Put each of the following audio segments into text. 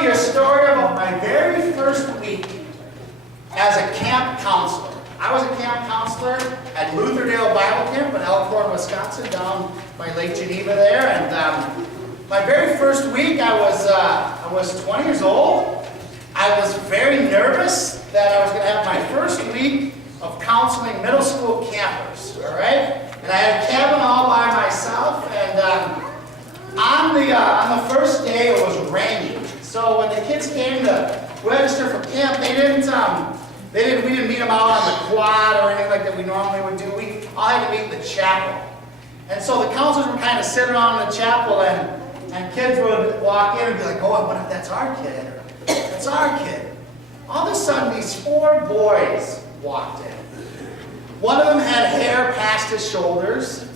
tell you a story about my very first week as a camp counselor. I was a camp counselor at Lutheran Bible Camp in Elkhorn, Wisconsin, down by Lake Geneva there. And my very first week, I was 20 years old. I was very nervous that I was going to have my first week of counseling middle school campers. All right, and I had a cabin all by myself. And on the first day, it was raining. So when the kids came to register for camp, we didn't meet them out on the quad or anything like that we normally would do. We all had to meet in the chapel. And so the counselors were kind of sitting around in the chapel, and kids would walk in and be like, oh, what if that's our kid? Or, that's our kid. All of a sudden, these 4 boys walked in. One of them had hair past his shoulders.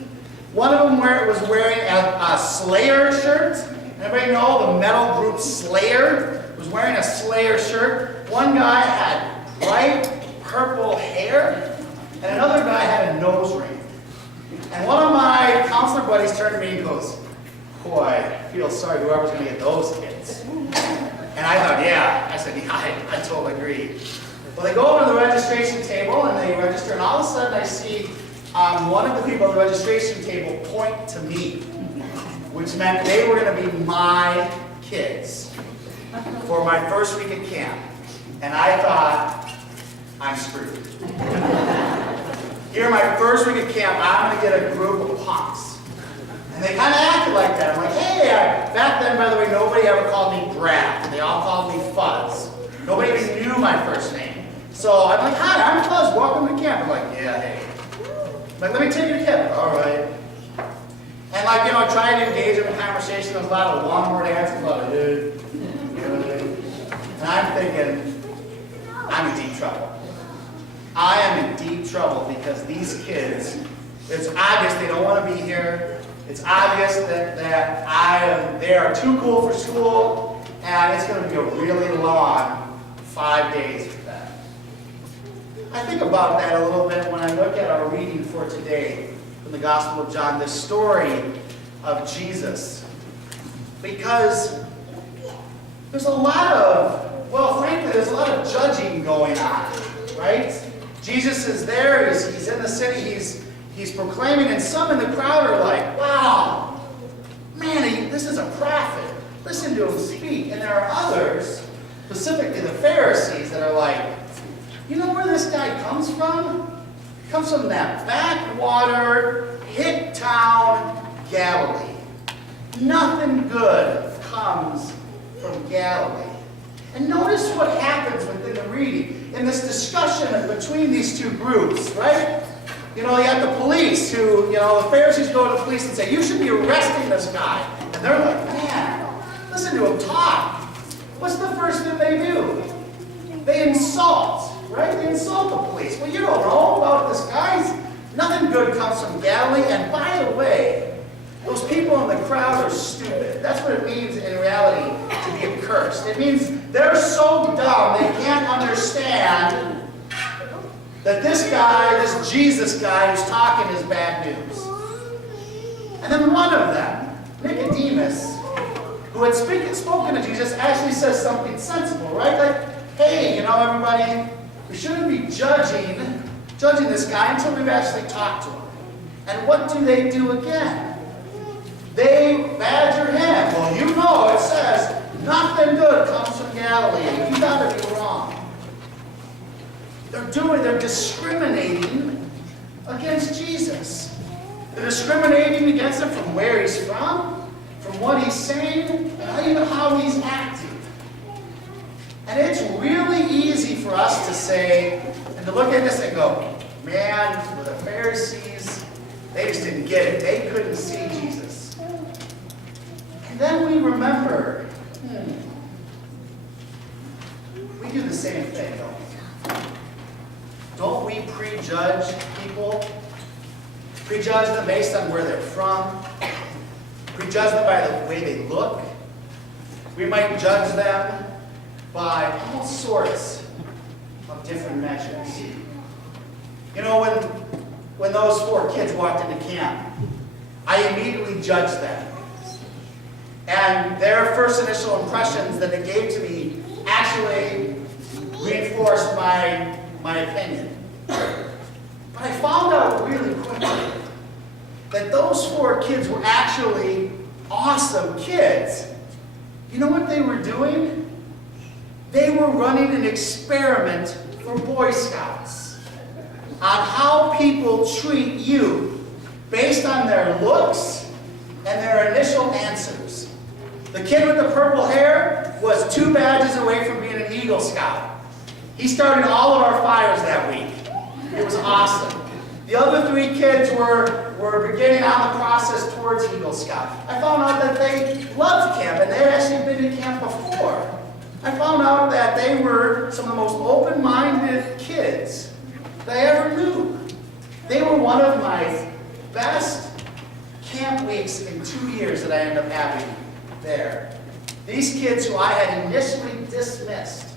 One of them was wearing a Slayer shirt. Everybody know the metal group Slayer was wearing a Slayer shirt. One guy had bright purple hair, and another guy had a nose ring. And one of my counselor buddies turned to me and goes, boy, I feel sorry whoever's going to get those kids. And I thought, yeah. I said, yeah, I totally agree. Well, they go over to the registration table, and they register, and all of a sudden I see one of the people at the registration table point to me, which meant they were going to be my kids for my first week at camp. And I thought, I'm screwed. Here, my first week at camp, I'm going to get a group of punks. And they kind of acted like that. I'm like, hey, back then, by the way, nobody ever called me Brad. They all called me Fuzz. Nobody even knew my first name. So I'm like, hi, I'm Fuzz, welcome to camp. I'm like, yeah, hey. I'm like, let me take your kid. All right. And like, I tried to engage them in conversation. There was a lot of one-word answers, a lot of dude. And I'm thinking, I'm in deep trouble. I am in deep trouble because these kids, it's obvious they don't want to be here. It's obvious that they are too cool for school, and it's going to be a really long 5 days for them. I think about that a little bit when I look at our reading for today from the Gospel of John, this story of Jesus. Because there's a lot of, well, frankly, there's a lot of judging going on, right? Jesus is there, he's in the city, he's proclaiming, and some in the crowd are like, wow, man, this is a prophet. Listen to him speak. And there are others, specifically the Pharisees, that are like, you know where this guy comes from? He comes from that backwater, hick town, Galilee. Nothing good comes from Galilee. And notice what happens within the reading, in this discussion between these two groups, right? You have the police who, the Pharisees go to the police and say, you should be arresting this guy. And they're like, man, listen to him talk. What's the first thing they do? They insult, right? They insult the police. Well, you don't know about this guy. Nothing good comes from Galilee. And by the way, those people in the crowd are stupid. That's what it means in reality to be accursed. It means they're so dumb they can't understand that this guy, this Jesus guy who's talking is bad news. And then one of them, Nicodemus, who had spoken to Jesus, actually says something sensible, right? Like, hey, everybody, we shouldn't be judging this guy until we've actually talked to him. And what do they do again? They badger him. Well, it says, nothing good comes from Galilee. You gotta be wrong. They're discriminating against Jesus. They're discriminating against him from where he's from what he's saying, and even how he's acting. And it's really easy for us to say, and to look at this and go, man, with the Pharisees, they just didn't get it. They couldn't see Jesus. And then we remember, we do the same thing, don't we? Don't we prejudge people? Prejudge them based on where they're from? Prejudge them by the way they look? We might judge them by all sorts of different measures. When those 4 kids walked into camp, I immediately judged them. And their first initial impressions that they gave to me actually reinforced my opinion. But I found out really quickly that those 4 kids were actually awesome kids. You know what they were doing? They were running an experiment for Boy Scouts on how people treat you based on their looks and their initial answers. The kid with the purple hair was 2 badges away from being an Eagle Scout. He started all of our fires that week. It was awesome. The other 3 kids were beginning on the process towards Eagle Scout. I found out that they loved camp, and they had actually been to camp before. I found out that they were some of the most open-minded kids that I ever knew. They were one of my best camp weeks in 2 years that I ended up having there. These kids who I had initially dismissed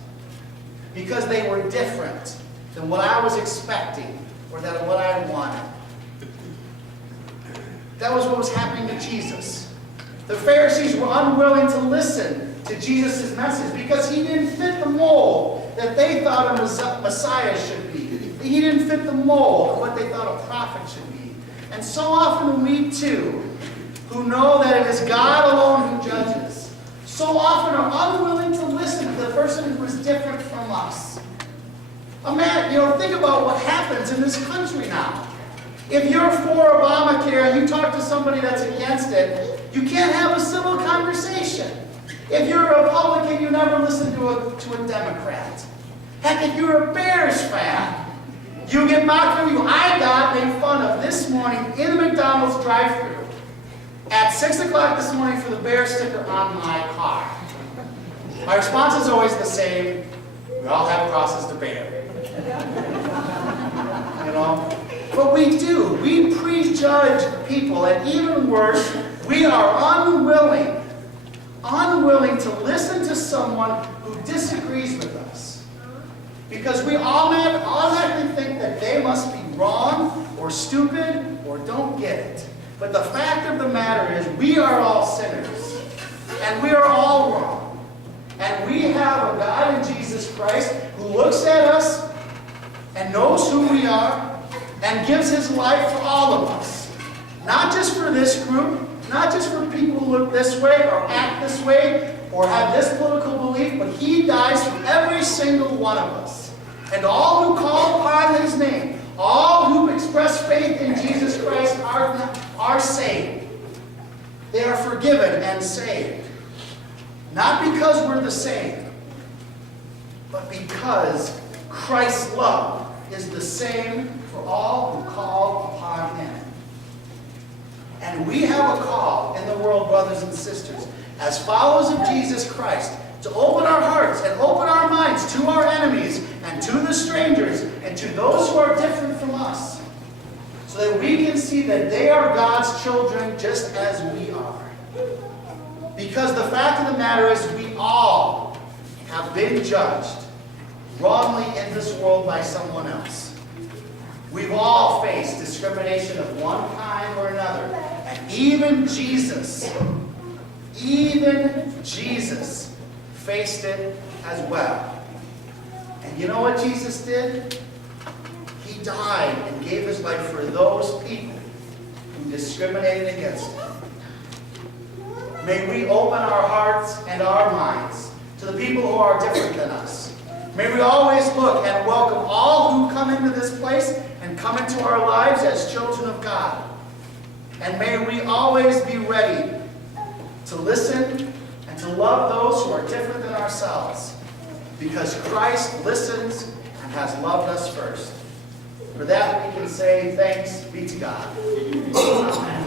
because they were different than what I was expecting or than what I wanted. That was what was happening to Jesus. The Pharisees were unwilling to listen to Jesus' message because he didn't fit the mold that they thought a Messiah should be. He didn't fit the mold of what they thought a prophet should be. And so often we too, who know that it is God alone who judges, so often are unwilling to listen to the person who is different from us. Think about what happens in this country now. If you're for Obamacare and you talk to somebody that's against it, you can't have a civil conversation. If you're a Republican, you never listen to a Democrat. Heck, if you're a Bears fan, you get mocked for you. I got made fun of this morning in the McDonald's drive-thru at 6 o'clock this morning for the Bear sticker on my car. My response is always the same. We all have crosses to bear. But we do. We prejudge people, and even worse, we are unwilling to listen to someone who disagrees with us. Because we automatically think that they must be wrong or stupid or don't get it. But the fact of the matter is we are all sinners. And we are all wrong. And we have a God in Jesus Christ who looks at us and knows who we are and gives his life for all of us. Not just for this group, not just for people who look this way or act this way or have this political belief, but he dies for every single one of us. And all who call upon his name, all who express faith in Jesus Christ are saved. They are forgiven and saved. Not because we're the same, but because Christ's love is the same for all who call upon him. And we have a call in the world, brothers and sisters, as followers of Jesus Christ, to open our hearts and open our minds to our enemies and to the strangers and to those who are different from us, so that we can see that they are God's children just as we are. Because the fact of the matter is we all have been judged wrongly in this world by someone else. We've all faced discrimination of one kind or another. And even Jesus faced it as well. And you know what Jesus did? He died and gave his life for those people who discriminated against him. May we open our hearts and our minds to the people who are different than us. May we always look and welcome all who come into this place and come into our lives as children of God. And may we always be ready to listen and to love those who are different than ourselves, because Christ listens and has loved us first. For that we can say thanks be to God. Amen.